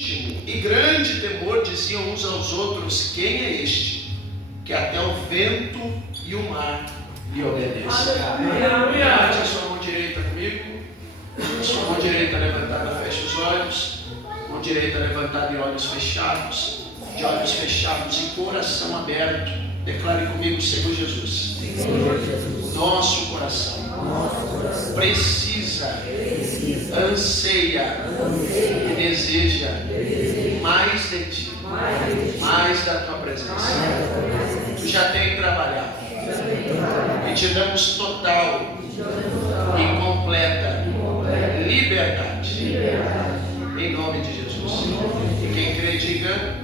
e grande temor diziam uns aos outros: quem é este, que até o vento e o mar lhe obedecem? Levante a sua mão direita comigo. A sua mão direita levantada, feche os olhos. Mão direita levantada e olhos fechados. De olhos fechados e coração aberto, declare comigo: Senhor Jesus, nosso coração precisa, anseia e deseja mais de Ti, mais da Tua presença. Tu já tem trabalhado e te damos total e completa liberdade, em nome de Jesus. E quem crê, diga: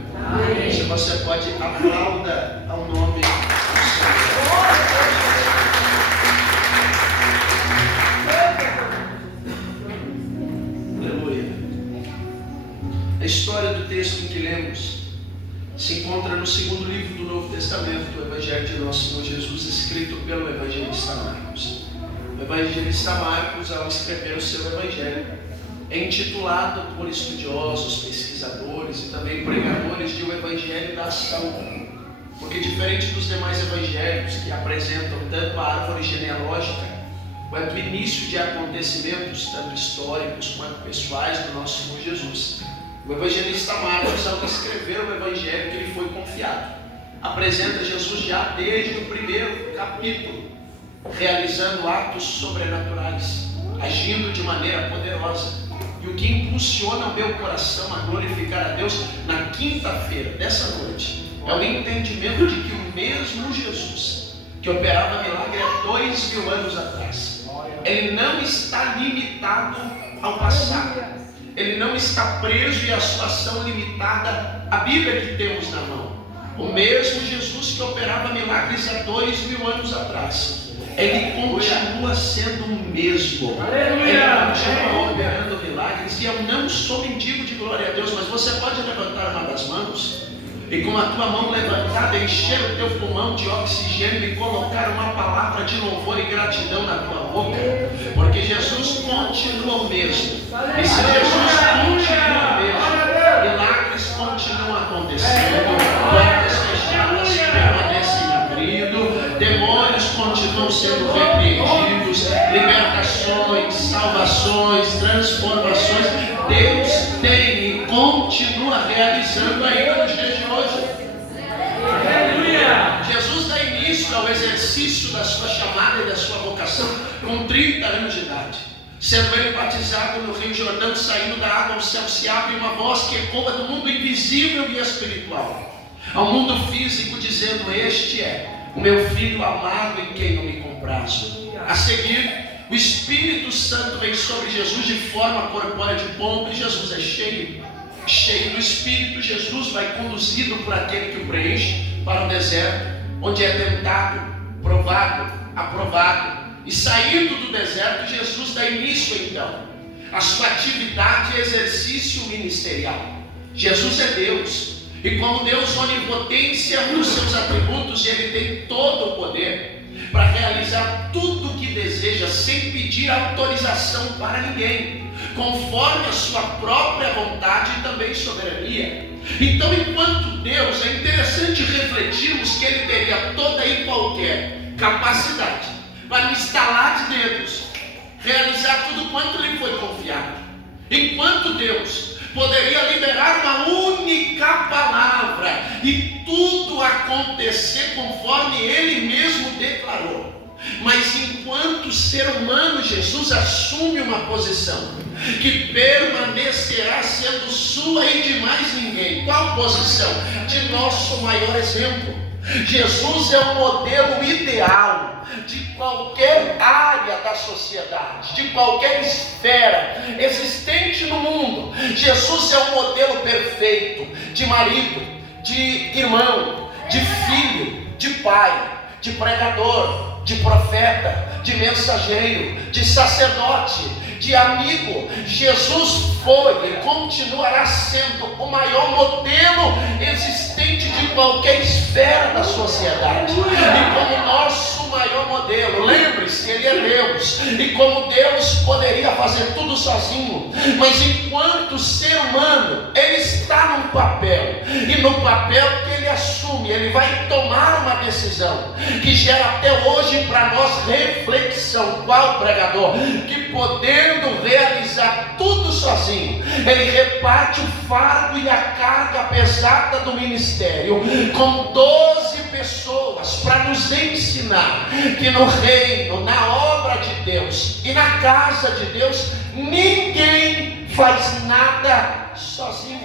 se você pode, aplauda ao nome do Senhor. Aleluia. A história do texto em que lemos se encontra no segundo livro do Novo Testamento, do Evangelho de Nosso Senhor Jesus, escrito pelo evangelista Marcos. O evangelista Marcos, ao escrever o seu evangelho, é intitulado por estudiosos, pesquisadores e também pregadores de o Evangelho da Ação, porque diferente dos demais evangelhos que apresentam tanto a árvore genealógica quanto o início de acontecimentos tanto históricos quanto pessoais do nosso Senhor Jesus, o evangelista Marcos, ao escrever o evangelho que lhe foi confiado, apresenta Jesus já desde o primeiro capítulo, realizando atos sobrenaturais, agindo de maneira poderosa. E o que impulsiona o meu coração a glorificar a Deus na quinta-feira dessa noite é o entendimento de que o mesmo Jesus que operava milagre há 2000 anos atrás, ele não está limitado ao passado, ele não está preso e a sua ação limitada à Bíblia que temos na mão. O mesmo Jesus que operava milagres há 2000 anos atrás, ele continua sendo o mesmo. Ele continua operando milagres. E eu não sou mendigo de glória a Deus, mas você pode levantar uma das mãos e com a tua mão levantada encher o teu pulmão de oxigênio e colocar uma palavra de louvor e gratidão na tua boca, porque Jesus continua o mesmo. E se Jesus continua o mesmo, milagres continuam acontecendo, portas fechadas permanecem abrindo, demônios continuam sendo repreendidos, libertações, salvações, transformações. Deus tem e continua realizando ainda nos dias de hoje. Aleluia! Jesus dá início ao exercício da sua chamada e da sua vocação com 30 anos de idade, sendo ele batizado no Rio Jordão. Saindo da água, o céu se abre e uma voz que ecoa do mundo invisível e espiritual ao mundo físico, dizendo: este é o meu Filho amado em quem eu me comprazo. A seguir, o Espírito Santo vem sobre Jesus de forma corpórea de pomba, e Jesus é cheio do Espírito. Jesus vai conduzido por aquele que o preenche para o deserto, onde é tentado, provado, aprovado. E saindo do deserto, Jesus dá início então à sua atividade e exercício ministerial. Jesus é Deus, e como Deus onipotência, um dos seus atributos, ele tem todo o poder para realizar tudo o que deseja, sem pedir autorização para ninguém, conforme a sua própria vontade e também soberania. Então, enquanto Deus, é interessante refletirmos que ele teria toda e qualquer capacidade para instalar de dedos, realizar tudo quanto lhe foi confiado. Enquanto Deus poderia liberar uma única palavra e tudo acontecer conforme ele mesmo declarou. Mas enquanto ser humano, Jesus assume uma posição que permanecerá sendo sua e de mais ninguém. Qual posição? De nosso maior exemplo. Jesus é o modelo ideal de qualquer área da sociedade, de qualquer esfera existente no mundo. Jesus é o modelo perfeito de marido, de irmão, de filho, de pai, de pregador, de profeta, de mensageiro, de sacerdote, de amigo. Jesus foi e continuará sendo o maior modelo existente de qualquer esfera da sociedade. E como nosso maior modelo, lembre-se, ele é Deus, e como Deus poderia fazer tudo sozinho, mas enquanto ser humano, ele no papel que ele assume, ele vai tomar uma decisão que gera até hoje para nós reflexão. Qual pregador? Que podendo realizar tudo sozinho, ele reparte o fardo e a carga pesada do ministério com 12 pessoas para nos ensinar que no reino, na obra de Deus e na casa de Deus, ninguém faz nada sozinho.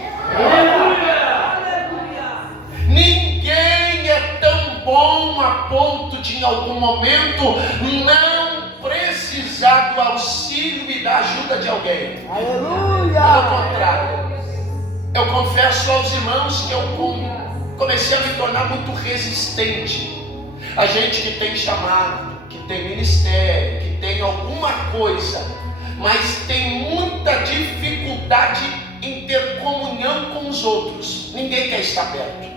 Ninguém é tão bom a ponto de em algum momento não precisar do auxílio e da ajuda de alguém. Aleluia! Ao contrário, eu confesso aos irmãos que eu comecei a me tornar muito resistente. A gente que tem chamado, que tem ministério, que tem alguma coisa, mas tem muita dificuldade em ter comunhão com os outros. Ninguém quer estar perto.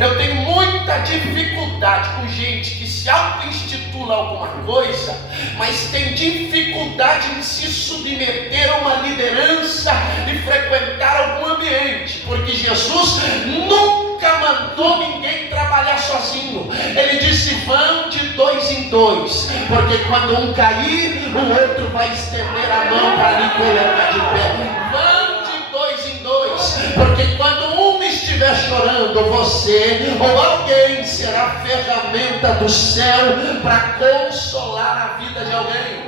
Eu tenho muita dificuldade com gente que se auto-intitula alguma coisa, mas tem dificuldade em se submeter a uma liderança e frequentar algum ambiente, porque Jesus nunca mandou ninguém trabalhar sozinho. Ele disse: vão de 2 em 2, porque quando um cair, o outro vai estender a mão para lhe colocar de pé. Vão de 2 em 2, porque quando um estiver chorando, você ou alguém será ferramenta do céu para consolar a vida de alguém.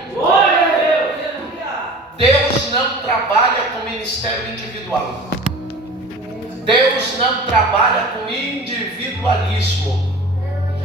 Deus não trabalha com ministério individual. Deus não trabalha com individualismo.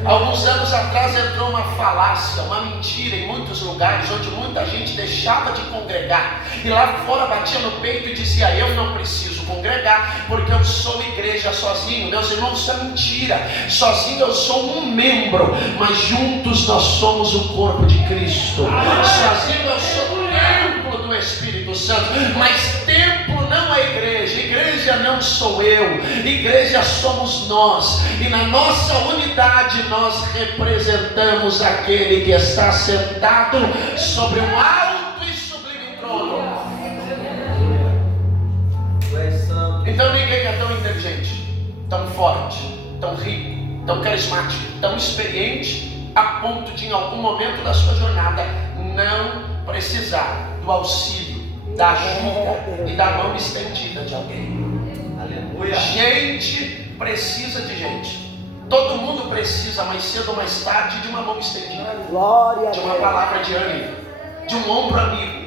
Alguns anos atrás entrou uma falácia, uma mentira em muitos lugares, onde muita gente deixava de congregar e lá fora batia no peito e dizia: eu não preciso congregar porque eu sou igreja sozinho. Meus irmãos, isso é mentira. Sozinho eu sou um membro, mas juntos nós somos o corpo de Cristo. Sozinho eu sou o templo do Espírito Santo, mas templo não é igreja. Igreja não sou eu, igreja somos nós, e na nossa unidade nós representamos aquele que está sentado sobre um alto e sublime trono. Então ninguém é tão inteligente, tão forte, tão rico, tão carismático, tão experiente a ponto de em algum momento da sua jornada não precisar do auxílio, da ajuda e da mão estendida de alguém. Aleluia. Gente precisa de gente. Todo mundo precisa, mais cedo ou mais tarde, de uma mão estendida, Glória, de uma palavra de ânimo, de um ombro amigo,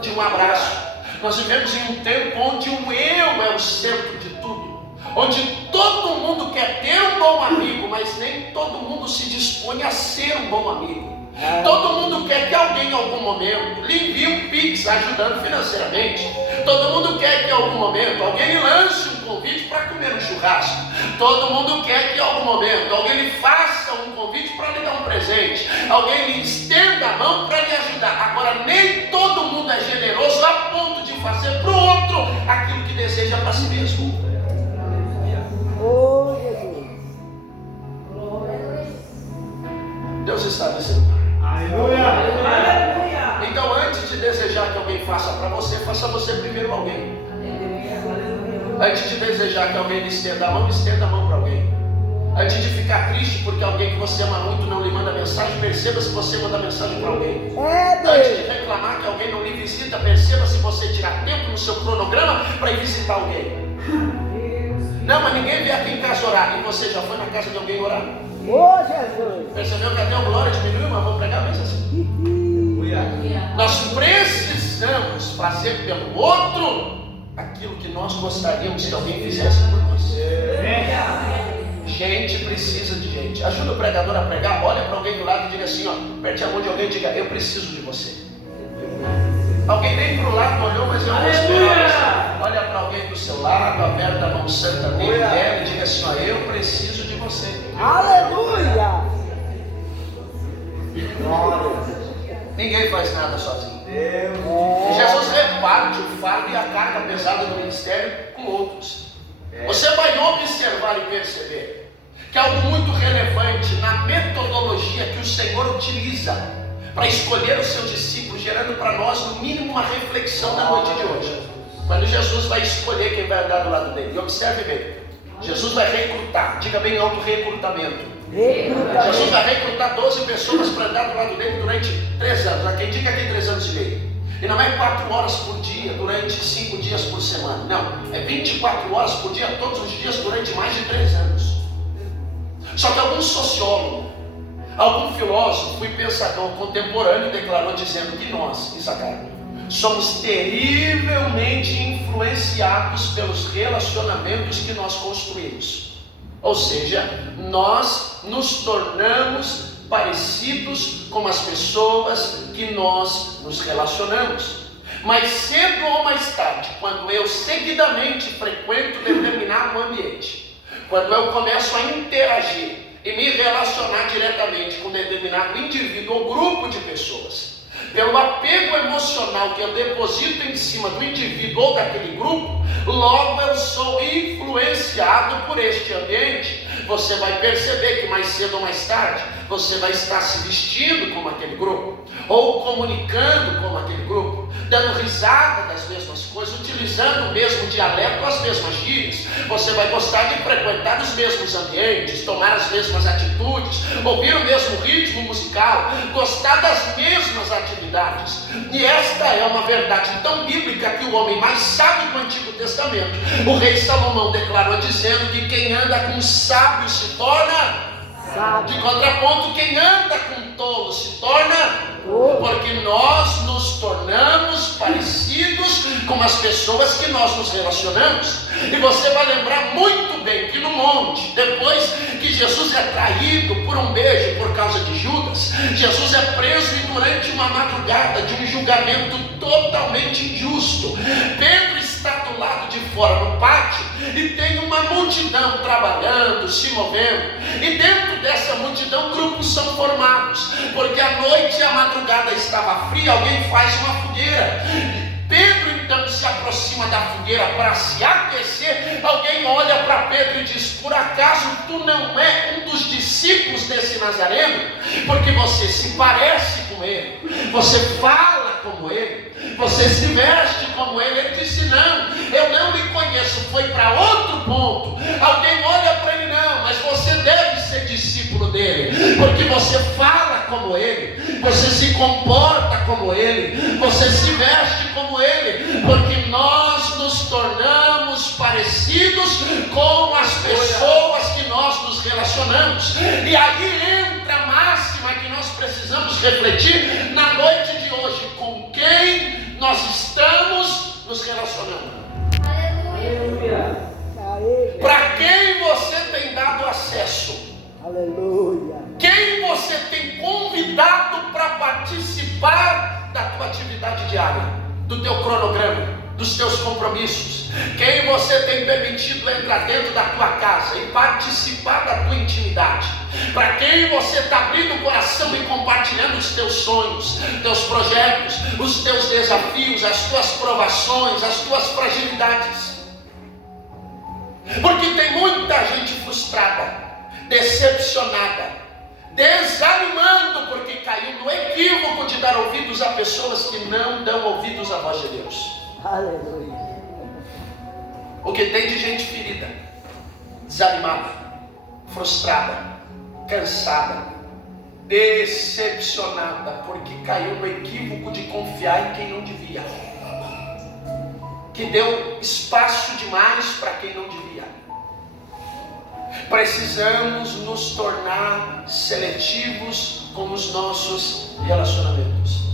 de um abraço. Nós vivemos em um tempo onde o eu é o centro de tudo, onde todo mundo quer ter um bom amigo, mas nem todo mundo se dispõe a ser um bom amigo. Todo mundo quer que alguém em algum momento lhe envie um pix ajudando financeiramente. Todo mundo quer que em algum momento alguém lhe lance um convite para comer um churrasco. Todo mundo quer que em algum momento alguém lhe faça um convite para lhe dar um presente. Alguém lhe estenda a mão para lhe ajudar. Agora, nem todo mundo é generoso a ponto de fazer para o outro aquilo que deseja para si mesmo. Oh, Jesus. Deus está dizendo: Aleluia. então, antes de desejar que alguém faça para você, faça você primeiro alguém. Antes de desejar que alguém lhe estenda a mão para alguém. Antes de ficar triste porque alguém que você ama muito não lhe manda mensagem, perceba se você manda mensagem para alguém. Antes de reclamar que alguém não lhe visita, perceba se você tirar tempo no seu cronograma para ir visitar alguém. Não, mas ninguém veio aqui em casa orar. E você já foi na casa de alguém orar? Oh, Jesus. Percebeu que até o glória diminuiu, mas vou pregar mesmo assim. Nós precisamos fazer pelo outro aquilo que nós gostaríamos que alguém fizesse por nós. Gente precisa de gente. Ajuda o pregador a pregar. Olha para alguém do lado e diga assim, ó, aperte a mão de alguém e diga: eu preciso de você. Alguém nem para o lado olhou, mas eu vou esperar. Olha para alguém do seu lado, aperta a mão santa dele e diga assim, ó, eu preciso de você. Aleluia. Ninguém faz nada sozinho. Jesus reparte o fardo e a carga pesada do ministério com outros. Você vai observar e perceber que é algo muito relevante na metodologia que o Senhor utiliza para escolher os seus discípulos, gerando para nós no mínimo uma reflexão na noite de hoje. Quando Jesus vai escolher quem vai andar do lado dele, e observe bem, Jesus vai recrutar, diga bem alto, recrutamento. Recrutamento. Jesus vai recrutar 12 pessoas para andar do lado dele durante 3 anos. Há quem diga que 3 anos e meio. E não é 4 horas por dia durante 5 dias por semana. Não, é 24 horas por dia, todos os dias, durante mais de 3 anos. Só que algum sociólogo, algum filósofo e pensador contemporâneo declarou dizendo que nós, Issacar, somos terrivelmente influenciados pelos relacionamentos que nós construímos. Ou seja, nós nos tornamos parecidos com as pessoas que nós nos relacionamos. Mais cedo ou mais tarde, quando eu seguidamente frequento determinado ambiente, quando eu começo a interagir e me relacionar diretamente com determinado indivíduo ou grupo de pessoas, pelo apego emocional que eu deposito em cima do indivíduo ou daquele grupo, logo eu sou influenciado por este ambiente. Você vai perceber que mais cedo ou mais tarde você vai estar se vestindo como aquele grupo, ou comunicando como aquele grupo, dando risada das mesmas coisas, utilizando o mesmo dialeto, as mesmas gírias. Você vai gostar de frequentar os mesmos ambientes, tomar as mesmas atitudes, ouvir o mesmo ritmo musical, gostar das mesmas atividades. E esta é uma verdade tão bíblica que o homem mais sábio do Antigo Testamento, o rei Salomão, declarou dizendo que quem anda com sábio se torna sábio. De contraponto, quem anda com tolo se torna, porque nós nos tornamos parecidos com as pessoas que nós nos relacionamos. E você vai lembrar muito bem que no monte, depois que Jesus é traído por um beijo por causa de Judas, Jesus é preso e durante uma madrugada de um julgamento totalmente injusto, Pedro está do lado de fora no pátio e tem uma multidão trabalhando, se movendo, e dentro dessa multidão grupos são formados, porque a noite e a madrugada estava fria, alguém faz uma fogueira. Pedro então se aproxima da fogueira para se aquecer. Alguém olha para Pedro e diz: por acaso tu não é um dos discípulos desse Nazareno? Porque você se parece com ele, você fala como ele, você se veste como ele. Ele disse: não, eu não lhe conheço. Foi para outro ponto. Alguém olha para ele: não, mas você deve ser discípulo dele, porque você fala como ele, você se comporta como ele, você se veste como ele, porque nós nos tornamos parecidos com as pessoas que nós nos relacionamos. E aí entra a máxima que nós precisamos refletir na noite de hoje: com quem nós estamos nos relacionando. Aleluia. Para quem você tem dado acesso? Aleluia. Quem você tem convidado para participar da tua atividade diária, do teu cronograma, dos teus compromissos? Quem você tem permitido entrar dentro da tua casa e participar da tua intimidade? Para quem você está abrindo o coração e compartilhando os teus sonhos, teus projetos, os teus desafios, as tuas provações, as tuas fragilidades? Porque tem muita gente frustrada, decepcionada, desanimando porque caiu no equívoco de dar ouvidos a pessoas que não dão ouvidos à voz de Deus. Aleluia. O que tem de gente ferida, desanimada, frustrada, cansada, decepcionada porque caiu no equívoco de confiar em quem não devia, que deu espaço demais para quem não devia. Precisamos nos tornar seletivos com os nossos relacionamentos.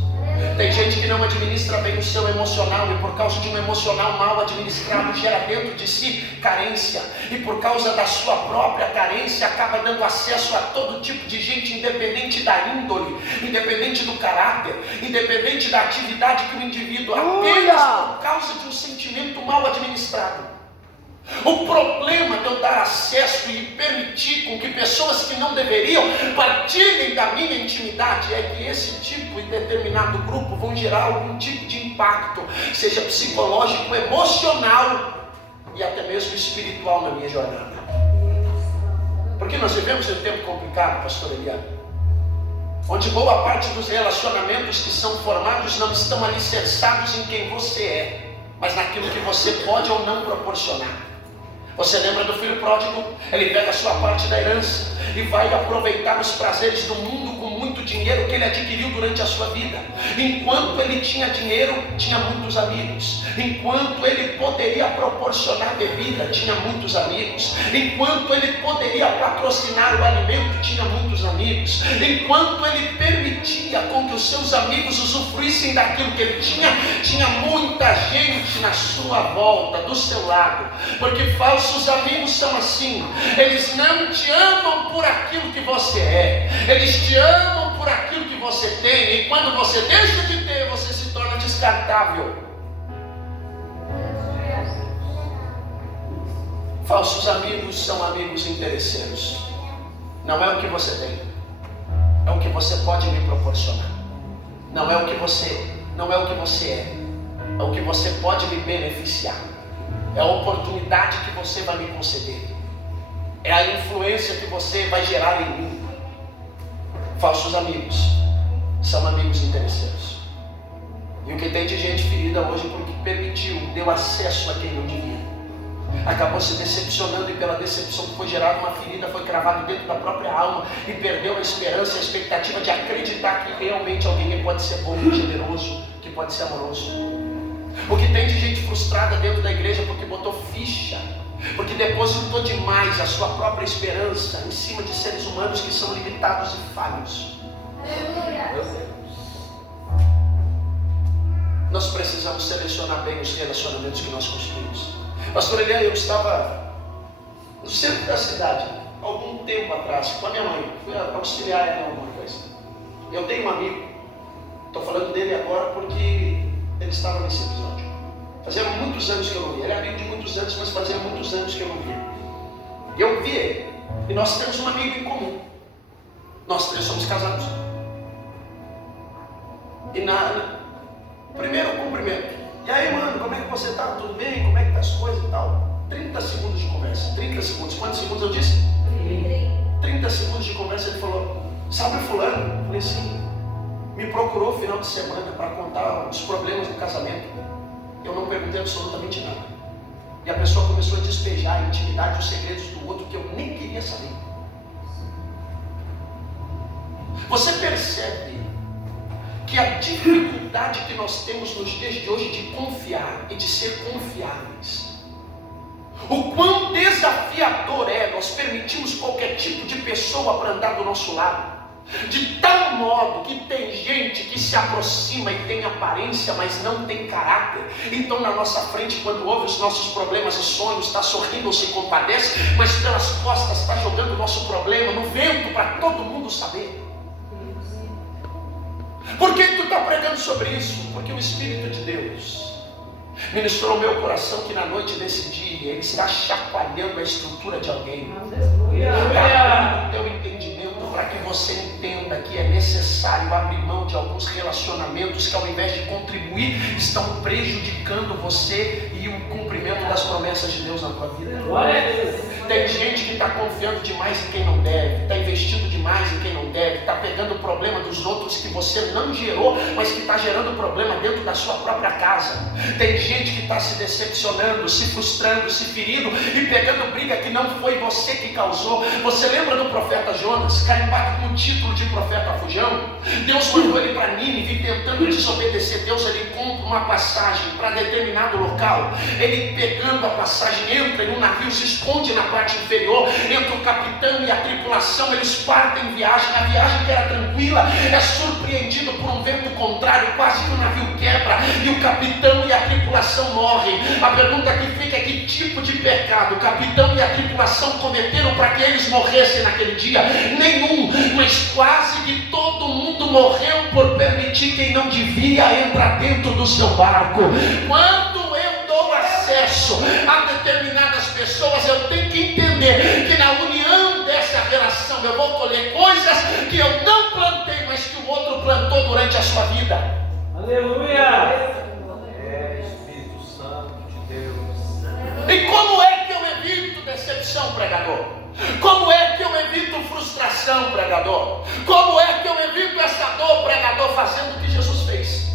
Tem gente que não administra bem o seu emocional, e por causa de um emocional mal administrado gera dentro de si carência, e por causa da sua própria carência acaba dando acesso a todo tipo de gente, independente da índole, independente do caráter, independente da atividade que o indivíduo, apenas por causa de um sentimento mal administrado. O problema de eu dar acesso e permitir com que pessoas que não deveriam partilhem da minha intimidade é que esse tipo e determinado grupo vão gerar algum tipo de impacto, seja psicológico, emocional e até mesmo espiritual na minha jornada. Porque nós vivemos em um tempo complicado, pastor Eliane, onde boa parte dos relacionamentos que são formados não estão alicerçados em quem você é, mas naquilo que você pode ou não proporcionar. Você lembra do filho pródigo? Ele pega a sua parte da herança e vai aproveitar os prazeres do mundo com muito dinheiro que ele adquiriu durante a sua vida. Enquanto ele tinha dinheiro, tinha muitos amigos. Enquanto ele poderia proporcionar bebida, tinha muitos amigos. Enquanto ele poderia patrocinar o alimento, tinha muitos amigos. Enquanto ele permitia com que os seus amigos usufruíssem daquilo que ele tinha muita gente na sua volta, do seu lado. Porque falsos amigos são assim, eles não te amam por aquilo que você é, eles te amam por aquilo que você tem, e quando você deixa de ter, você se torna descartável. Falsos amigos são amigos interesseiros. Não é o que você tem, é o que você pode me proporcionar. Não é o que você é, é o que você pode me beneficiar. É a oportunidade que você vai me conceder. É a influência que você vai gerar em mim. Falsos amigos são amigos interesseiros. E o que tem de gente ferida hoje porque permitiu, deu acesso a quem não devia, acabou se decepcionando, e pela decepção que foi gerada, uma ferida foi cravada dentro da própria alma e perdeu a esperança e a expectativa de acreditar que realmente alguém pode ser bom, generoso, que pode ser amoroso. O que tem de gente frustrada dentro da igreja porque botou ficha, porque depositou demais a sua própria esperança em cima de seres humanos que são limitados e falhos. Nós precisamos selecionar bem os relacionamentos que nós construímos. Pastor Elias, eu estava no centro da cidade algum tempo atrás com a minha mãe, fui auxiliar ela em alguma coisa. Eu tenho um amigo, estou falando dele agora porque ele estava nesse episódio. Fazia muitos anos que eu não via. Ele é amigo de muitos anos, mas fazia muitos anos que eu não via. E eu vi ele. E nós temos um amigo em comum. Nós três somos casados. E primeiro cumprimento. E aí, mano, como é que você está? Tudo bem? Como é que tá as coisas e tal? 30 segundos de conversa. 30 segundos. Quantos segundos eu disse? 30 segundos de conversa. Ele falou: sabe o fulano? Eu falei: sim. Me procurou final de semana para contar os problemas do casamento. Eu não perguntei absolutamente nada. E a pessoa começou a despejar a intimidade, os segredos do outro que eu nem queria saber. Você percebe que a dificuldade que nós temos nos dias de hoje de confiar e de ser confiáveis, o quão desafiador é nós permitirmos qualquer tipo de pessoa para andar do nosso lado, de tal modo que tem gente que se aproxima e tem aparência, mas não tem caráter. Então na nossa frente, quando ouve os nossos problemas e sonhos, está sorrindo ou se compadece, mas pelas costas está jogando o nosso problema no vento para todo mundo saber. Por que tu está pregando sobre isso? Porque o Espírito de Deus ministrou ao meu coração que na noite desse dia Ele está chacoalhando a estrutura de alguém. Para o teu entendimento, para que você entenda que é necessário abrir mão de alguns relacionamentos que, ao invés de contribuir, estão prejudicando você e o cumprimento das promessas de Deus na tua vida. Tem gente que está confiando demais em quem não deve, está investindo demais em quem não deve, está pegando o problema dos outros que você não gerou, mas que está gerando problema dentro da sua própria casa. Tem gente que está se decepcionando, se frustrando, se ferindo e pegando briga que não foi você que causou. Você lembra do profeta Jonas, carimbado com o título de profeta fujão? Deus mandou ele para Nínive tentando desobedecer Deus. Ele compra uma passagem para determinado local. Ele, pegando a passagem, entra em um navio, se esconde na parte inferior, entre o capitão e a tripulação. Eles partem em viagem. A viagem, que era tranquila, é surpreendido por um vento contrário, quase que o navio quebra e o capitão e a tripulação morrem. A pergunta que fica é: que tipo de pecado o capitão e a tripulação cometeram para que eles morressem naquele dia? Nenhum, mas quase que todo mundo morreu por permitir quem não devia entrar dentro do seu barco. Quando eu dou acesso a determinadas pessoas, eu tenho que entender que na união dessa relação eu vou colher coisas que eu não plantei, mas que o outro plantou durante a sua vida. Aleluia! Espírito Santo de Deus. E como é que eu evito decepção, pregador? Como é que eu evito frustração, pregador? Como é que eu evito essa dor, pregador? Fazendo o que Jesus fez.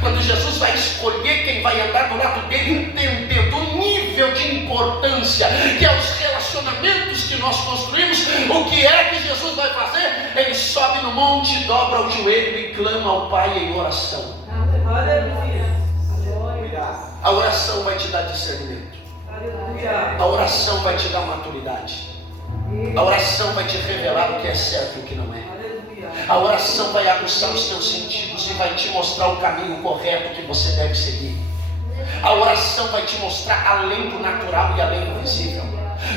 Quando Jesus vai escolher quem vai andar do lado dele, entendendo o nível nível de importância, que é os relacionamentos que nós construímos, o que é que Jesus vai fazer? Ele sobe no monte, dobra o joelho e clama ao Pai em oração. A oração vai te dar discernimento. A oração vai te dar maturidade. A oração vai te revelar o que é certo e o que não é. A oração vai aguçar os teus sentidos e vai te mostrar o caminho correto que você deve seguir. A oração vai te mostrar além do natural e além do visível.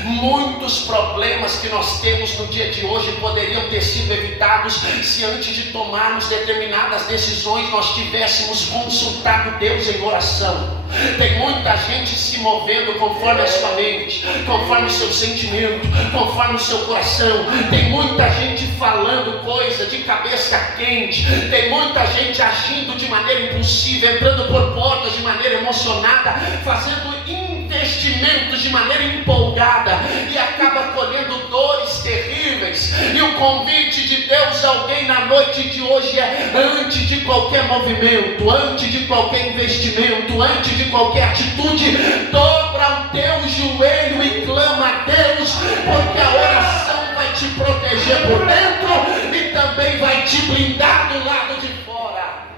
Muitos problemas que nós temos no dia de hoje poderiam ter sido evitados se antes de tomarmos determinadas decisões nós tivéssemos consultado Deus em oração. Tem muita gente se movendo conforme a sua mente, conforme o seu sentimento, conforme o seu coração. Tem muita gente falando coisa de cabeça quente. Tem muita gente agindo de maneira impulsiva, entrando por portas de maneira emocionada, fazendo investimentos de maneira empolgada e acaba colhendo dores terríveis. E o convite de Deus a alguém na noite de hoje é: antes de qualquer movimento, antes de qualquer investimento, antes de qualquer atitude, dobra o teu joelho e clama a Deus, porque a oração vai te proteger por dentro e também vai te blindar do lado de fora.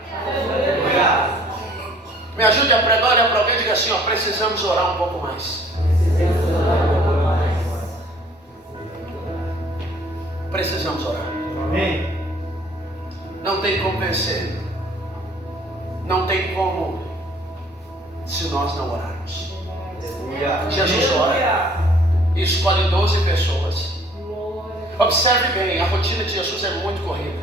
Me ajude a pregar, olha para alguém e diga assim: ó, precisamos orar um pouco mais. Precisamos orar. Amém. Não tem como vencer. Não tem como se nós não orarmos. Jesus ora e escolhe 12 pessoas. Observe bem, a rotina de Jesus é muito corrida.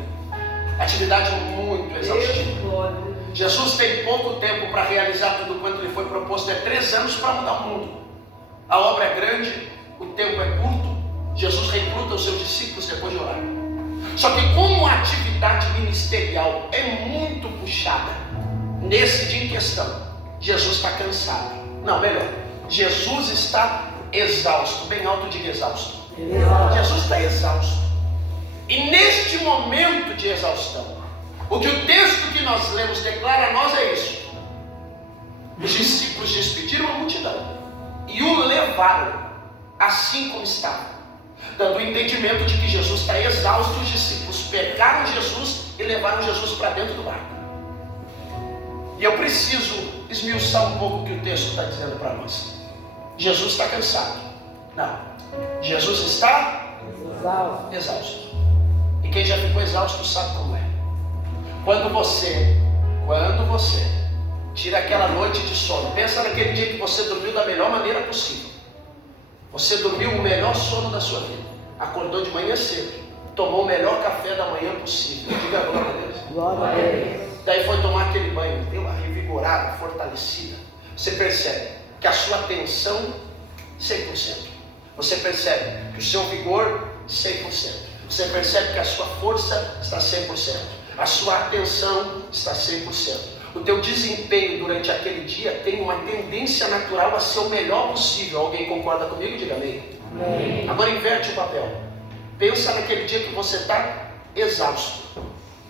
Atividade muito exaustiva. Jesus tem pouco tempo para realizar tudo quanto lhe foi proposto. É 3 anos para mudar o mundo. A obra é grande, o tempo é curto. Jesus recruta os seus discípulos depois de orar. Só que como a atividade ministerial é muito puxada, nesse dia em questão, Jesus está cansado. Não, melhor, Jesus está exausto. Bem alto, diga exausto. Jesus está exausto. E neste momento de exaustão, o que o texto que nós lemos declara a nós é isso: os discípulos despediram a multidão e o levaram assim como estava, dando o entendimento de que Jesus está exausto. Os discípulos pegaram Jesus e levaram Jesus para dentro do barco. E eu preciso esmiuçar um pouco o que o texto está dizendo para nós. Jesus está cansado? Não. Jesus está exausto. E quem já ficou exausto sabe como é. Quando você tira aquela noite de sono, pensa naquele dia que você dormiu da melhor maneira possível. Você dormiu o melhor sono da sua vida. Acordou de manhã cedo, tomou o melhor café da manhã possível. Diga glória a Deus. Glória a Deus. Daí foi tomar aquele banho, deu uma revigorada, fortalecida. Você percebe que a sua atenção 100%. Você percebe que o seu vigor 100%. Você percebe que a sua força está 100%. A sua atenção está 100%. O teu desempenho durante aquele dia tem uma tendência natural a ser o melhor possível. Alguém concorda comigo? Diga amém. Amém. Agora inverte o papel. Pensa naquele dia que você está exausto.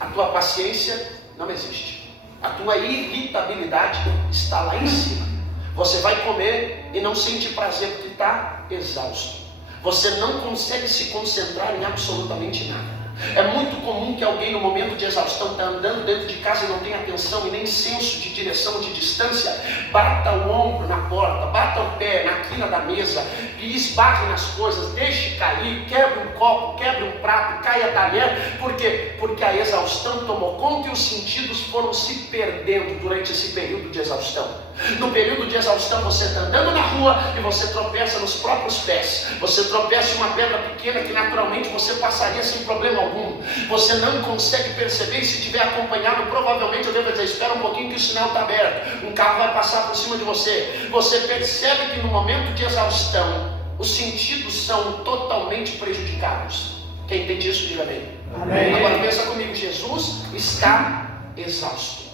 A tua paciência não existe. A tua irritabilidade está lá em cima. Você vai comer e não sente prazer porque está exausto. Você não consegue se concentrar em absolutamente nada. É muito comum que alguém no momento de exaustão está andando dentro de casa e não tenha atenção e nem senso de direção, de distância, bata o ombro na porta, bata o pé na quina da mesa e esbarre nas coisas, deixe cair, quebre um copo, quebre um prato, caia talher. Por quê? Porque a exaustão tomou conta e os sentidos foram se perdendo durante esse período de exaustão. No período de exaustão você está andando na rua e você tropeça nos próprios pés. Você tropeça em uma pedra pequena que naturalmente você passaria sem problema algum. Você não consegue perceber, e se estiver acompanhado, provavelmente eu devo dizer: espera um pouquinho que o sinal está aberto, um carro vai passar por cima de você. Você percebe que no momento de exaustão os sentidos são totalmente prejudicados. Quem entende isso, diga amém. Amém. Agora pensa comigo: Jesus está exausto.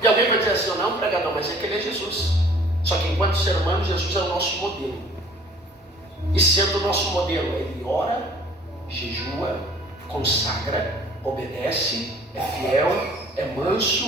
E alguém vai dizer assim: não, pregador, mas é que ele é Jesus. Só que enquanto ser humano, Jesus é o nosso modelo. E sendo o nosso modelo, ele ora, jejua, consagra, obedece, é fiel, é manso,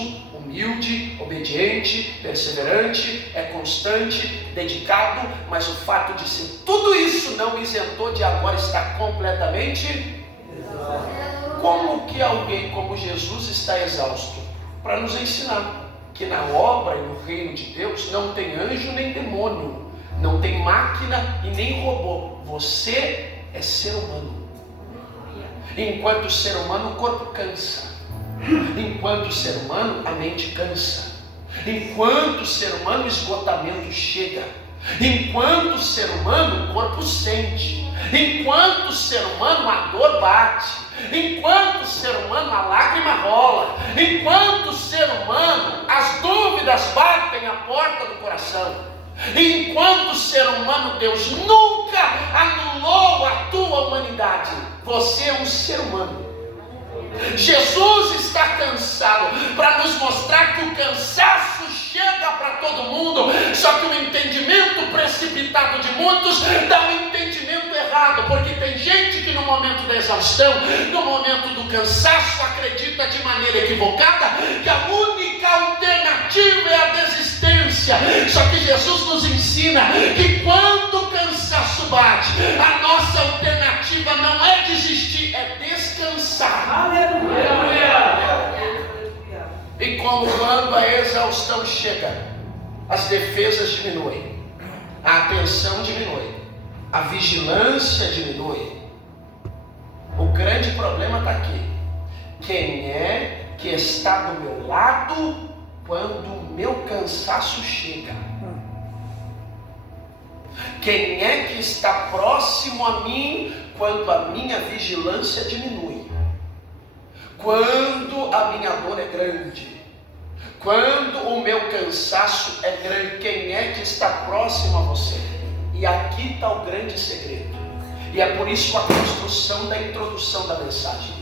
humilde, obediente, perseverante, é constante, dedicado, mas o fato de ser tudo isso não me isentou de agora estar completamente exausto. Como que alguém como Jesus está exausto? Para nos ensinar que na obra e no reino de Deus não tem anjo nem demônio, não tem máquina e nem robô. Você é ser humano. Enquanto ser humano o corpo cansa. Enquanto ser humano a mente cansa. Enquanto ser humano o esgotamento chega. Enquanto ser humano o corpo sente. Enquanto ser humano a dor bate. Enquanto ser humano a lágrima rola. Enquanto ser humano as dúvidas batem à porta do coração. Enquanto ser humano, Deus nunca anulou a tua humanidade. Você é um ser humano. Jesus está cansado para nos mostrar que o cansaço chega para todo mundo, só que o entendimento precipitado de muitos dá um entendimento errado, porque tem gente que no momento da exaustão, no momento do cansaço, acredita de maneira equivocada que a única alternativa é a desistência. Só que Jesus nos ensina que quando o cansaço bate, a nossa alternativa não é desistir, é descansar. Aleluia! E como quando a exaustão chega, as defesas diminuem, a atenção diminui, a vigilância diminui. O grande problema está aqui. Quem é que está do meu lado quando o meu cansaço chega? Quem é que está próximo a mim quando a minha vigilância diminui? Quando a minha dor é grande? Quando o meu cansaço é grande? Quem é que está próximo a você? E aqui está o grande segredo. E é por isso a construção da introdução da mensagem.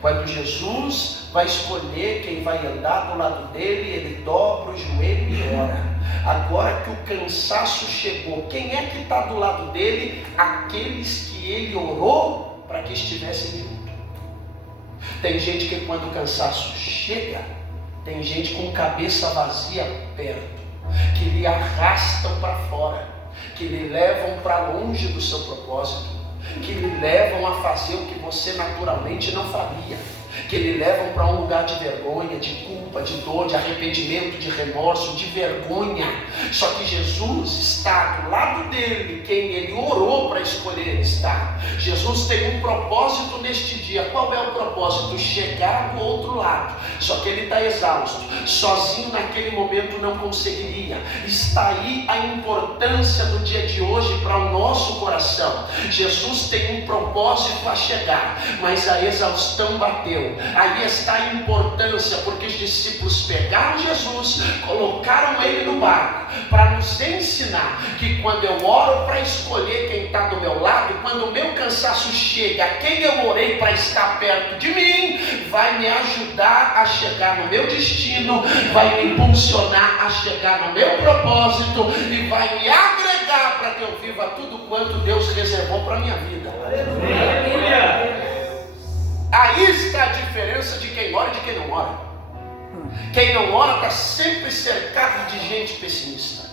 Quando Jesus vai escolher quem vai andar do lado dele, ele dobra o joelho e ora. Agora que o cansaço chegou, quem é que está do lado dele? Aqueles que ele orou para que estivessem juntos. Tem gente que quando o cansaço chega, tem gente com cabeça vazia perto, que lhe arrastam para fora, que lhe levam para longe do seu propósito, que lhe levam a fazer o que você naturalmente não faria, que lhe levam para um lugar de vergonha, de culpa, de dor, de arrependimento, de remorso, de vergonha. Só que Jesus está do lado dele, quem ele orou para escolher está. Jesus tem um propósito neste dia. Qual é o propósito? Chegar do outro lado. Só que ele está exausto, sozinho naquele momento não conseguiria. Está aí a importância do dia de hoje para o nosso coração. Jesus tem um propósito a chegar, mas a exaustão bateu. Aí está a importância, porque os discípulos pegaram Jesus, colocaram ele no barco, para nos ensinar que quando eu oro para escolher quem está do meu lado, quando o meu cansaço chega, quem eu orei para estar perto de mim, vai me ajudar a chegar no meu destino, vai me impulsionar a chegar no meu propósito e vai me agregar para que eu viva tudo quanto Deus reservou para a minha vida. Aleluia! Aí está a diferença de quem ora e de quem não ora. Quem não ora está sempre cercado de gente pessimista.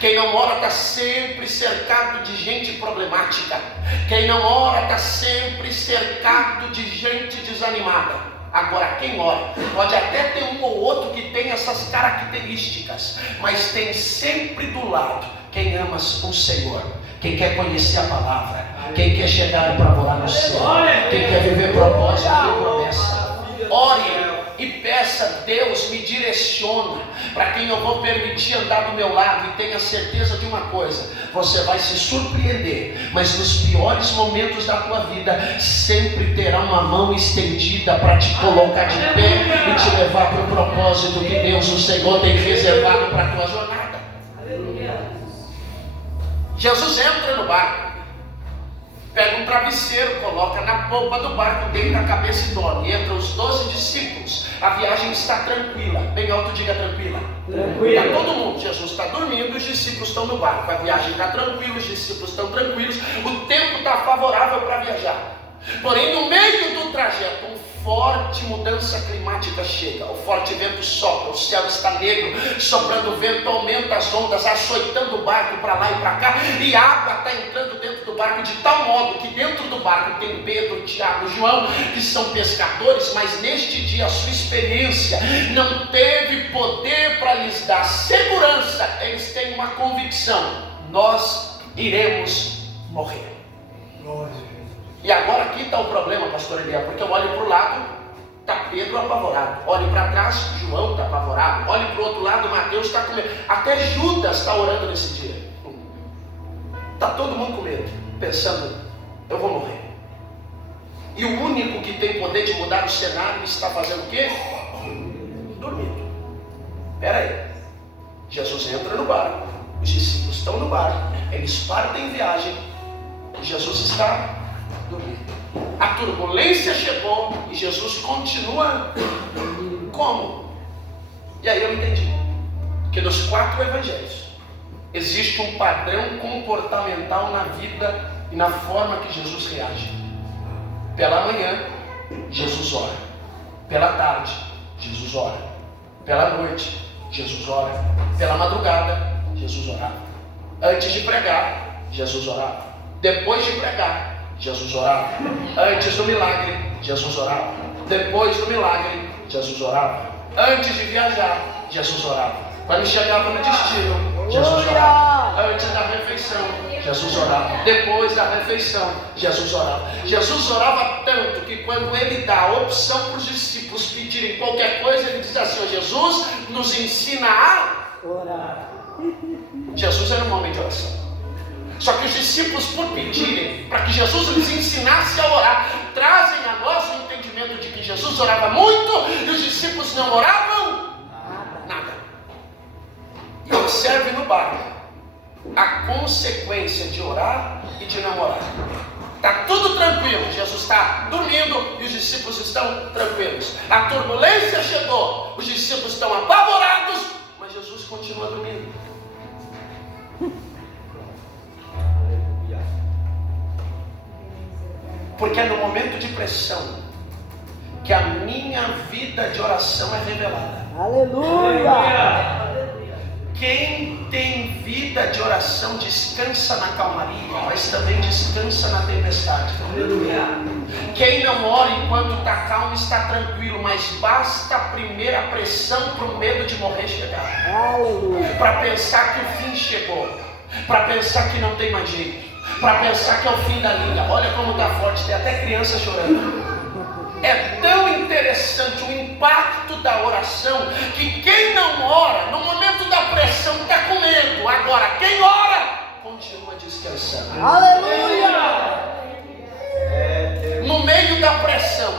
Quem não ora está sempre cercado de gente problemática. Quem não ora está sempre cercado de gente desanimada. Agora quem ora, pode até ter um ou outro que tem essas características, mas tem sempre do lado quem ama o Senhor, quem quer conhecer a palavra, quem quer chegar para morar no céu, quem quer viver propósito e promessa. Ore e peça: Deus, me direciona para quem eu vou permitir andar do meu lado, e tenha certeza de uma coisa: você vai se surpreender, mas nos piores momentos da tua vida sempre terá uma mão estendida para te colocar de pé e te levar para o propósito que Deus, o Senhor, tem reservado para a tua jornada. Jesus entra no barco, pega um travesseiro, coloca na polpa do barco, deita a cabeça e dorme. Entra os 12 discípulos, a viagem está tranquila. Bem alto, diga tranquila. Tranquila. Está todo mundo, Jesus está dormindo, os discípulos estão no barco. A viagem está tranquila, os discípulos estão tranquilos, o tempo está favorável para viajar. Porém, no meio do trajeto, uma forte mudança climática chega. O forte vento sopra, o céu está negro, soprando o vento, aumenta as ondas, açoitando o barco para lá e para cá, e a água está entrando dentro do barco de tal modo que dentro do barco tem Pedro, Tiago, João, que são pescadores, mas neste dia a sua experiência não teve poder para lhes dar segurança. Eles têm uma convicção: nós iremos morrer. E agora aqui está o problema, pastor Eliel, porque eu olho para o lado, está Pedro apavorado, olho para trás, João está apavorado, olho para o outro lado, Mateus está com medo, até Judas está orando nesse dia. Está todo mundo com medo, pensando: eu vou morrer. E o único que tem poder de mudar o cenário está fazendo o quê? Dormindo. Espera aí, Jesus entra no barco, os discípulos estão no barco, eles partem em viagem, e Jesus está dormindo. A turbulência chegou e Jesus continua como? E aí eu entendi que nos 4 evangelhos existe um padrão comportamental na vida e na forma que Jesus reage. Pela manhã, Jesus ora. Pela tarde, Jesus ora. Pela noite, Jesus ora. Pela madrugada, Jesus orava. Antes de pregar, Jesus orava. Depois de pregar, Jesus orava. Antes do milagre, Jesus orava. Depois do milagre, Jesus orava. Antes de viajar, Jesus orava. Quando chegava no destino, Jesus orava. Antes da refeição, Jesus orava. Depois da refeição, Jesus orava. Jesus orava tanto que quando ele dá a opção para os discípulos pedirem qualquer coisa, ele diz assim: Jesus nos ensina a orar. Jesus era um homem de oração. Só que os discípulos, por pedirem para que Jesus lhes ensinasse a orar, trazem a nós o entendimento de que Jesus orava muito e os discípulos não oravam nada. E observe no barco a consequência de orar e de não orar. Está tudo tranquilo, Jesus está dormindo e os discípulos estão tranquilos. A turbulência chegou, os discípulos estão apavorados, mas Jesus continua dormindo. Porque é no momento de pressão que a minha vida de oração é revelada. Aleluia! Quem tem vida de oração descansa na calmaria, mas também descansa na tempestade. Aleluia. Quem não ora enquanto está calmo está tranquilo, mas basta a primeira pressão para o medo de morrer chegar. Aleluia! Para pensar que o fim chegou, para pensar que não tem mais jeito, para pensar que é o fim da linha. Olha como está forte, tem até criança chorando. É tão interessante o impacto da oração que quem não ora, no momento da pressão, está com medo. Agora, quem ora, continua descansando. Aleluia! No meio da pressão,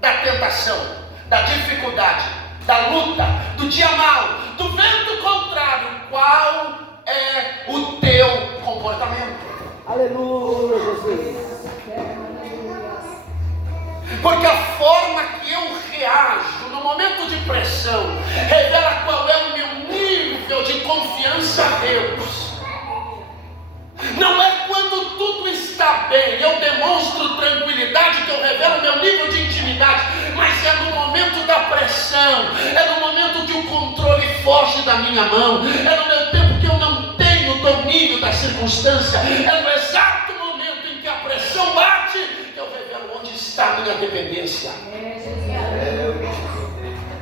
da tentação, da dificuldade, da luta, do dia mau, do vento contrário, qual é o teu comportamento? Aleluia, Jesus! Porque a forma que eu reajo no momento de pressão revela qual é o meu nível de confiança a Deus. Não é quando tudo está bem, eu demonstro tranquilidade, que eu revelo meu nível de intimidade, mas é no momento da pressão, é no momento que o controle foge da minha mão, é no meu tempo que eu não tenho domínio da circunstância, é no exato momento em que a pressão bate, que eu revelo onde está a minha dependência.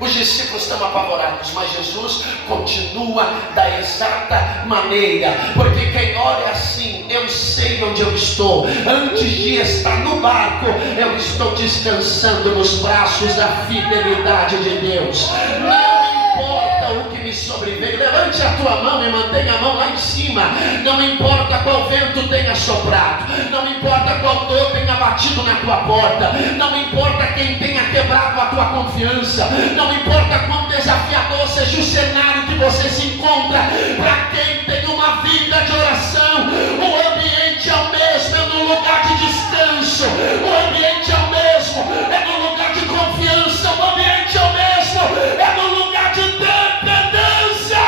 Os discípulos estão apavorados, mas Jesus continua da exata maneira, porque quem ora é assim: eu sei onde eu estou, antes de estar no barco, eu estou descansando nos braços da fidelidade de Deus. Não importa o que me sobreveio, levante a tua mão e mantenha a mão lá em cima. Não importa qual vento tenha soprado, não importa qual dor tenha batido na tua porta, não importa quem tenha quebrado a tua confiança, não importa quão desafiador seja o cenário que você se encontra. Para quem tem uma vida de oração, o ambiente é o mesmo, é no lugar de descanso, o ambiente é o mesmo, é no lugar de confiança, o ambiente é o mesmo, é no lugar de dependência.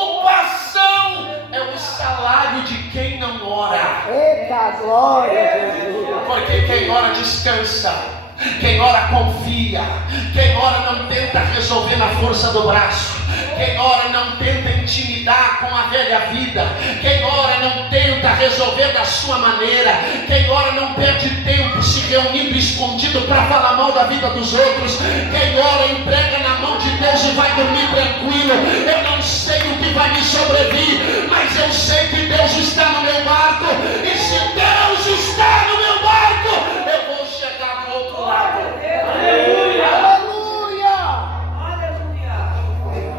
Preocupação é o salário de descansa, quem ora confia, quem ora não tenta resolver na força do braço, quem ora não tenta intimidar com a velha vida, quem ora não tenta resolver da sua maneira, quem ora não perde tempo se reunindo escondido para falar mal da vida dos outros, quem ora entrega na mão de Deus e vai dormir tranquilo. Eu não sei o que vai me sobrevir, mas eu sei que Deus está no meu barco, e se Deus está no meu barco, eu vou chegar do outro lado. Aleluia!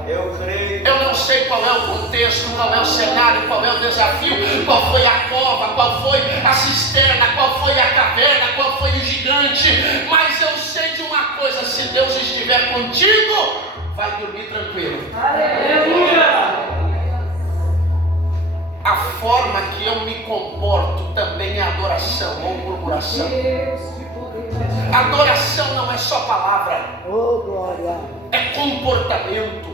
Eu creio. Eu não sei qual é o contexto, qual é o cenário, qual é o desafio, qual foi a cova, qual foi a cisterna, qual foi a caverna, qual foi o gigante, mas eu sei de uma coisa: se Deus estiver contigo, vai dormir tranquilo. Aleluia! A forma que eu me comporto também é adoração ou murmuração. Adoração não é só palavra, Oh, glória! é comportamento.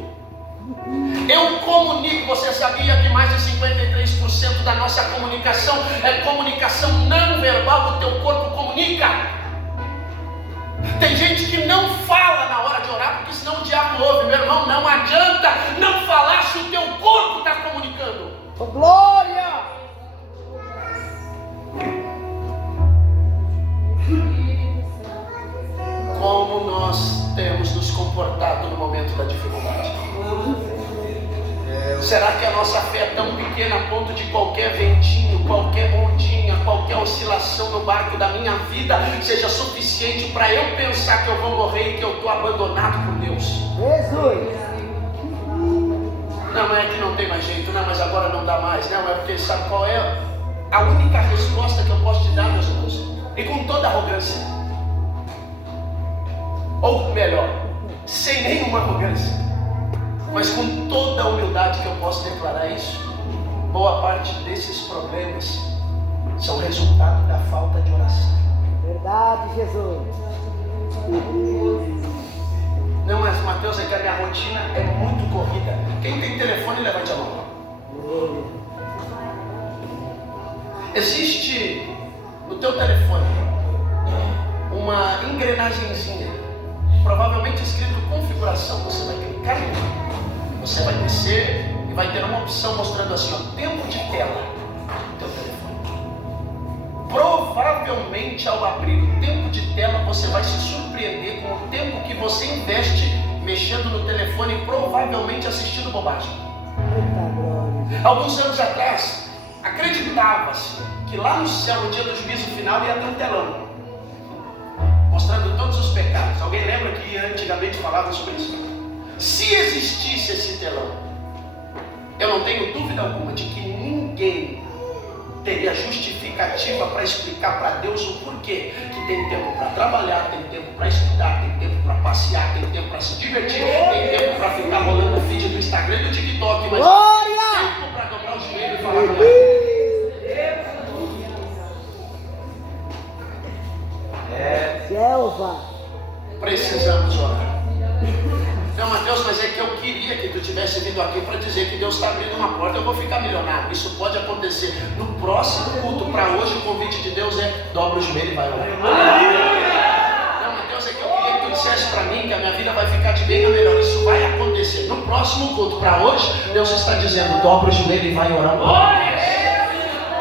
Eu comunico. Você sabia que mais de 53% da nossa comunicação é comunicação não verbal? O teu corpo comunica. Tem gente que não fala na hora de orar, porque senão o diabo ouve. Meu irmão, não adianta não falar se o teu corpo está comunicando. Oh, glória! Como nós temos nos comportado no momento da dificuldade? Será que a nossa fé é tão pequena a ponto de qualquer ventinho, qualquer ondinha, qualquer oscilação no barco da minha vida seja suficiente para eu pensar que eu vou morrer e que eu estou abandonado por Deus? Jesus! Não, é que não tem mais jeito, não, mas agora não dá mais. Não, é porque sabe qual é a única resposta que eu posso te dar, meus irmãos? E com toda arrogância, ou melhor, sem nenhuma arrogância, mas com toda a humildade que eu posso declarar isso: boa parte desses problemas são resultado da falta de oração. Verdade, Jesus! Não, mas Mateus, é que a minha rotina é muito corrida. Quem tem telefone, levante a mão. Existe no teu telefone uma engrenagemzinha, provavelmente escrito configuração. Você vai clicar nele, você vai descer e vai ter uma opção mostrando assim, ó, tempo de tela do teu telefone. Provavelmente ao abrir o tempo de tela, você vai se surpreender com o tempo que você investe mexendo no telefone, provavelmente assistindo bobagem. Eita glória! Alguns anos atrás, acreditava-se que lá no céu, no dia do juízo final, ia ter um telão mostrando todos os pecados. Alguém lembra que antigamente falava sobre isso? Se existisse esse telão, eu não tenho dúvida alguma de que ninguém teria justificativa para explicar para Deus o porquê que tem tempo para trabalhar, tem tempo para estudar, tem tempo para passear, tem tempo para se divertir, tem tempo para ficar rolando o feed do Instagram e do TikTok, mas Glória! tem tempo para dobrar o joelho e falar com Deus. Selva! Precisamos orar. Não, Mateus, mas é que eu queria que tu tivesse vindo aqui para dizer que Deus está abrindo uma porta, eu vou ficar milionário. Isso pode acontecer. No próximo culto, para hoje, o convite de Deus é: dobra o joelho e vai orar. Não, Mateus, é que eu queria que tu dissesse para mim que a minha vida vai ficar de bem a melhor. Isso vai acontecer. No próximo culto, para hoje, Deus está dizendo: dobra o joelho e vai orar um pouco.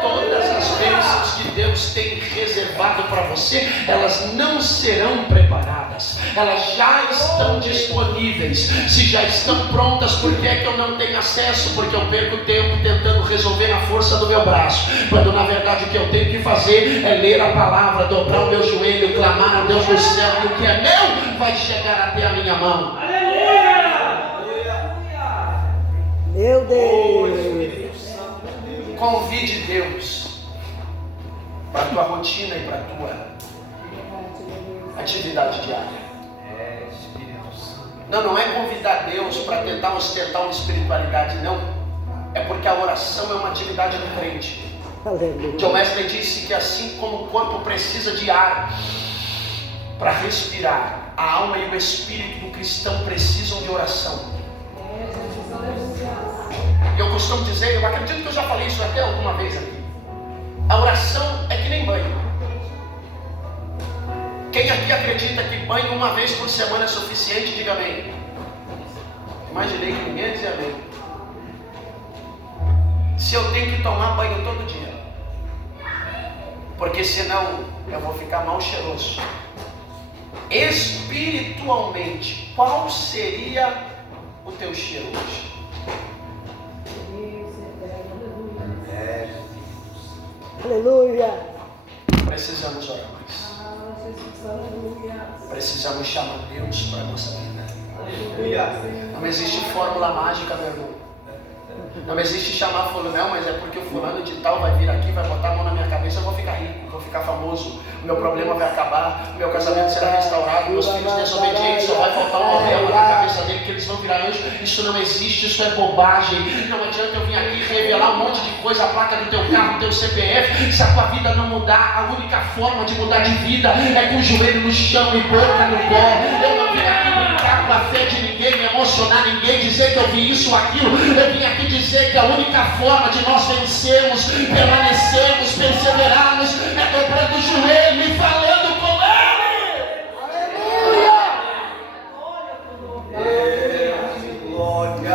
Todas as bênçãos que Deus tem reservado para você, elas não serão preparadas, elas já estão disponíveis. Se já estão prontas, por que é que eu não tenho acesso? Porque eu perco tempo tentando resolver na força do meu braço, quando na verdade o que eu tenho que fazer é ler a palavra, dobrar o meu joelho, clamar a Deus do céu, e o que é meu vai chegar até a minha mão. Meu Deus! Convide Deus para a tua rotina e para a tua atividade diária. Espírito Santo. Não é convidar Deus para tentar ostentar uma espiritualidade, não. É porque a oração é uma atividade do crente. Aleluia! John Wesley disse que assim como o corpo precisa de ar para respirar, a alma e o espírito do cristão precisam de oração. Eu costumo dizer, eu acredito que eu já falei isso até alguma vez aqui: a oração é que nem banho. Quem aqui acredita que banho uma vez por semana é suficiente? Diga amém. Imaginei que ninguém dizia amém. Se eu tenho que tomar banho todo dia, porque senão eu vou ficar mal cheiroso. Espiritualmente, qual seria o teu cheiro hoje? Aleluia. Precisamos orar mais. Precisamos chamar Deus para a nossa vida. Não existe fórmula mágica, meu irmão. Não existe chamar fulano, não, mas é porque o fulano de tal vai vir aqui, vai botar a mão na minha cabeça, eu vou ficar rico, vou ficar famoso, o meu problema vai acabar, o meu casamento será restaurado, meus filhos desobedientes, só vai faltar um problema na cabeça dele, que eles vão virar anjo. Isso não existe, isso é bobagem. Não adianta eu vir aqui revelar um monte de coisa, a placa do teu carro, do teu CPF, se a tua vida não mudar. A única forma de mudar de vida é com o joelho no chão e boca no pó. Eu não vim aqui brincar com a fé de ninguém, me emocionar ninguém, dizer que eu vi isso ou aquilo. Eu vim aqui dizer que a única forma de nós vencermos, permanecermos, perseverarmos é dobrando o joelho e falando com Ele.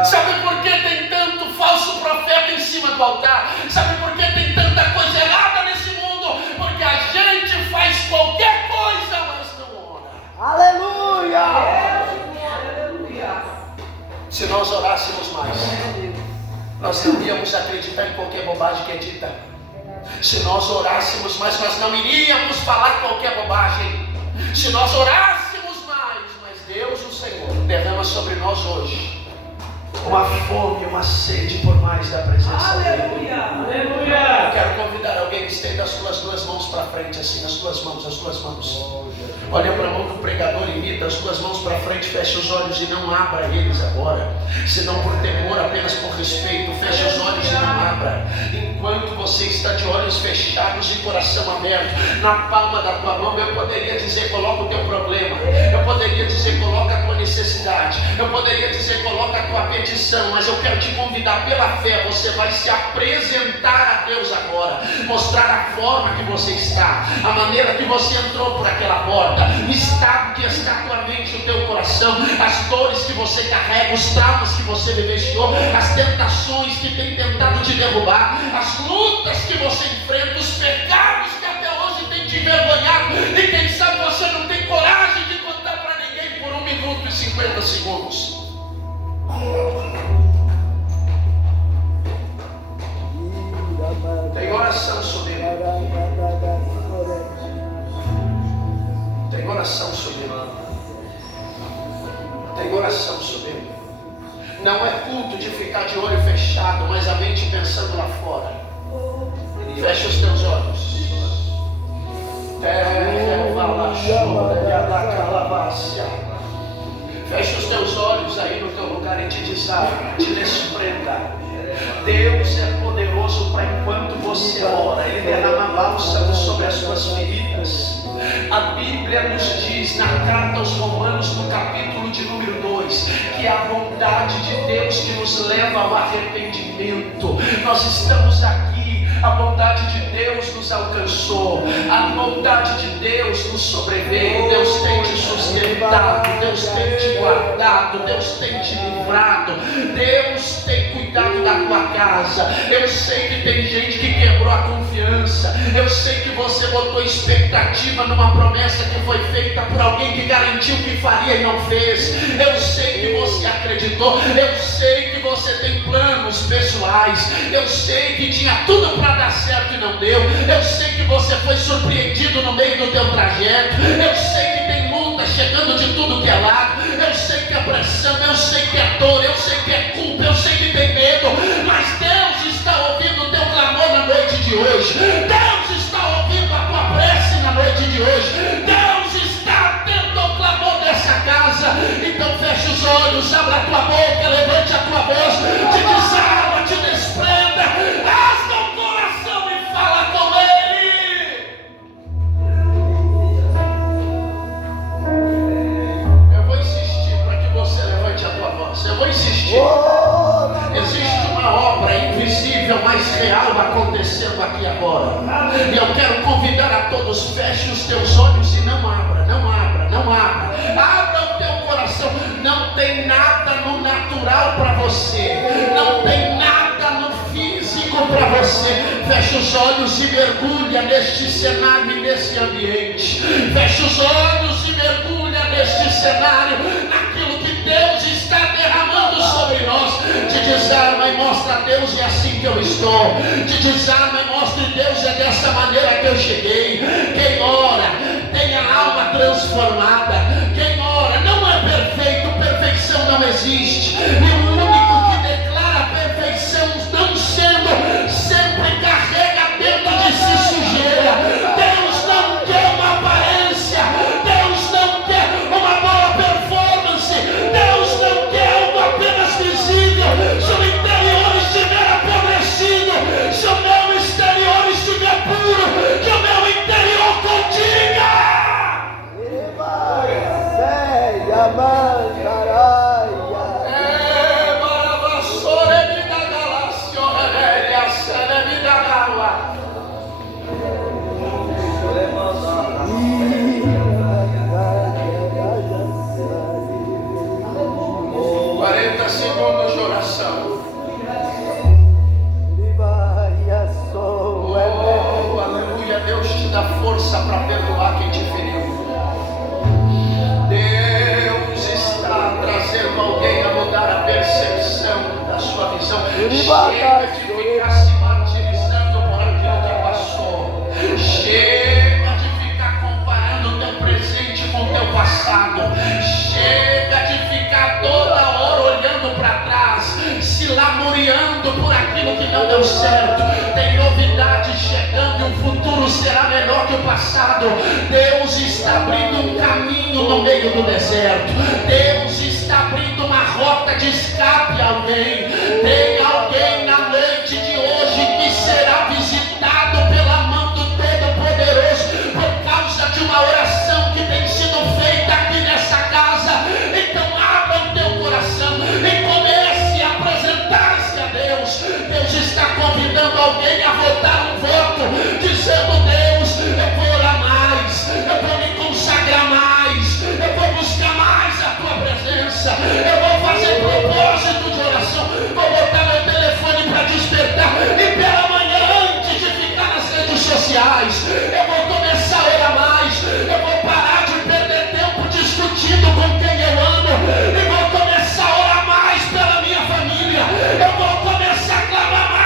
Sabe por que tem tanto falso profeta em cima do altar? Sabe por que tem tanta coisa errada nesse mundo? Porque a gente faz qualquer coisa, mas não ora. Aleluia. Se nós orássemos mais, nós não íamos acreditar em qualquer bobagem que é dita. Se nós orássemos mais, nós não iríamos falar qualquer bobagem. Se nós orássemos mais, mas Deus, o Senhor, derrama sobre nós hoje uma fome, uma sede por mais da presença dele. Aleluia. Eu quero convidar alguém que estenda as suas duas mãos para frente, assim, as tuas mãos. Olha para a mão do pregador, imita as duas mãos para frente, fecha os olhos e não abra eles agora. Se não por temor, apenas por respeito, fecha os olhos e não abra. Enquanto você está de olhos fechados e coração aberto, na palma da tua mão eu poderia dizer, coloca o teu problema. Eu poderia dizer, coloca a tua necessidade. Eu poderia dizer, coloca a tua petição. Mas eu quero te convidar pela fé, você vai se apresentar a Deus agora, mostrar a forma que você está, a maneira que você entrou por aquela porta, o estado que está a tua mente, o teu coração, as dores que você carrega, os traumas que você vivenciou, as tentações que tem tentado te derrubar, as lutas que você enfrenta, os pecados que até hoje tem te envergonhado, e quem sabe você não tem coragem de contar para ninguém por 1 minuto e 50 segundos. Tem oração subindo. Tem oração subindo. Tem oração subindo. Não é culto de ficar de olho fechado, mas a mente pensando lá fora. Fecha os teus olhos. Fecha os teus olhos aí no teu lugar e te desarma, te desprenda. Deus é poderoso para enquanto você ora, Ele derrama bálsamo sobre as suas feridas. A Bíblia nos diz na carta aos Romanos, no capítulo de número 2, que é a bondade de Deus que nos leva ao arrependimento. Nós estamos aqui, a bondade de Deus nos alcançou, a bondade de Deus nos sobreveio. Deus tem te sustentado, Deus tem te guardado, Deus tem te livrado, Deus tem cuidado da tua casa. Eu sei que tem gente que quebrou a confiança, eu sei que você botou expectativa numa promessa que foi feita por alguém que garantiu que faria e não fez. Eu sei que você acreditou, eu sei que você tem planos pessoais, eu sei que tinha tudo para dar certo e não deu. Eu sei que você foi surpreendido no meio do teu trajeto. Eu sei que tem luta chegando de tudo que é lado. Eu sei que é pressão, eu sei que é dor, eu sei que é culpa, eu sei que tem medo. Mas Deus está ouvindo o teu clamor na noite de hoje. Deus está ouvindo a tua prece na noite de hoje. Deus está atento ao clamor dessa casa. Então fecha os olhos, abra a tua boca, levante a tua voz, te desarma, te desprenda, rasga o coração e fala com Ele. Eu vou insistir para que você levante a tua voz. Eu vou insistir. Existe uma obra invisível, mas real, acontecendo aqui agora. E eu quero convidar a todos, feche os teus olhos e não abra, não não abra. Abra o teu coração. Não tem nada no natural para você. Não tem nada no físico para você. Feche os olhos e mergulha neste cenário e nesse ambiente. Feche os olhos e mergulha neste cenário, naquilo que Deus está derramando sobre nós. Te desarma e mostra a Deus, é assim que eu estou. Te desarma e mostra a Deus, é dessa maneira que eu cheguei. Quem ora tem a alma transformada. Quem ora não é perfeito, perfeição não existe. E o único que declara perfeição não sendo, sempre carrega dentro de si sujeira. Deus não quer uma aparência, Deus não quer uma boa performance, Deus não quer algo apenas visível. Se o interior estiver apodrecido, se o meu exterior estiver puro, que o meu interior condiga. Força para perdoar quem te feriu. Deus está trazendo alguém a mudar a percepção da sua visão. Chega de ficar se martirizando por aquilo que passou. Chega de ficar comparando o teu presente com o teu passado. Chega de ficar toda hora olhando para trás, se lamuriando por aquilo que não deu certo. Tem novidade chegando e o futuro será melhor que o passado. Deus está abrindo um caminho no meio do deserto. Deus está abrindo uma rota de escape a alguém. Tem alguém na noite de hoje que será visitado pela mão do Todo-Poderoso por causa de uma oração que tem sido feita aqui nessa casa. Então abra o teu coração e comece a apresentar-se a Deus. Deus está convidando alguém a votar um voto, dizendo: Deus, eu vou orar mais, eu vou me consagrar mais, eu vou buscar mais a tua presença, eu vou fazer propósito de oração, vou botar meu telefone para despertar e pela manhã, antes de ficar nas redes sociais, eu vou começar a orar mais, eu vou parar de perder tempo discutindo com quem eu amo e vou começar a orar mais pela minha família, eu vou começar a clamar mais.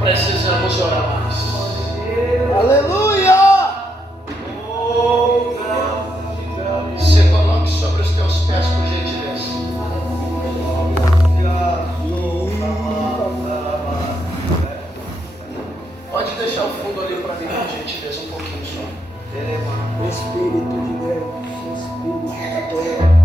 Precisamos orar mais. Aleluia! Se coloque sobre os teus pés, por gentileza. Pode deixar o fundo ali para mim, por gentileza, um pouquinho só. Espírito de Deus, Espírito de Deus.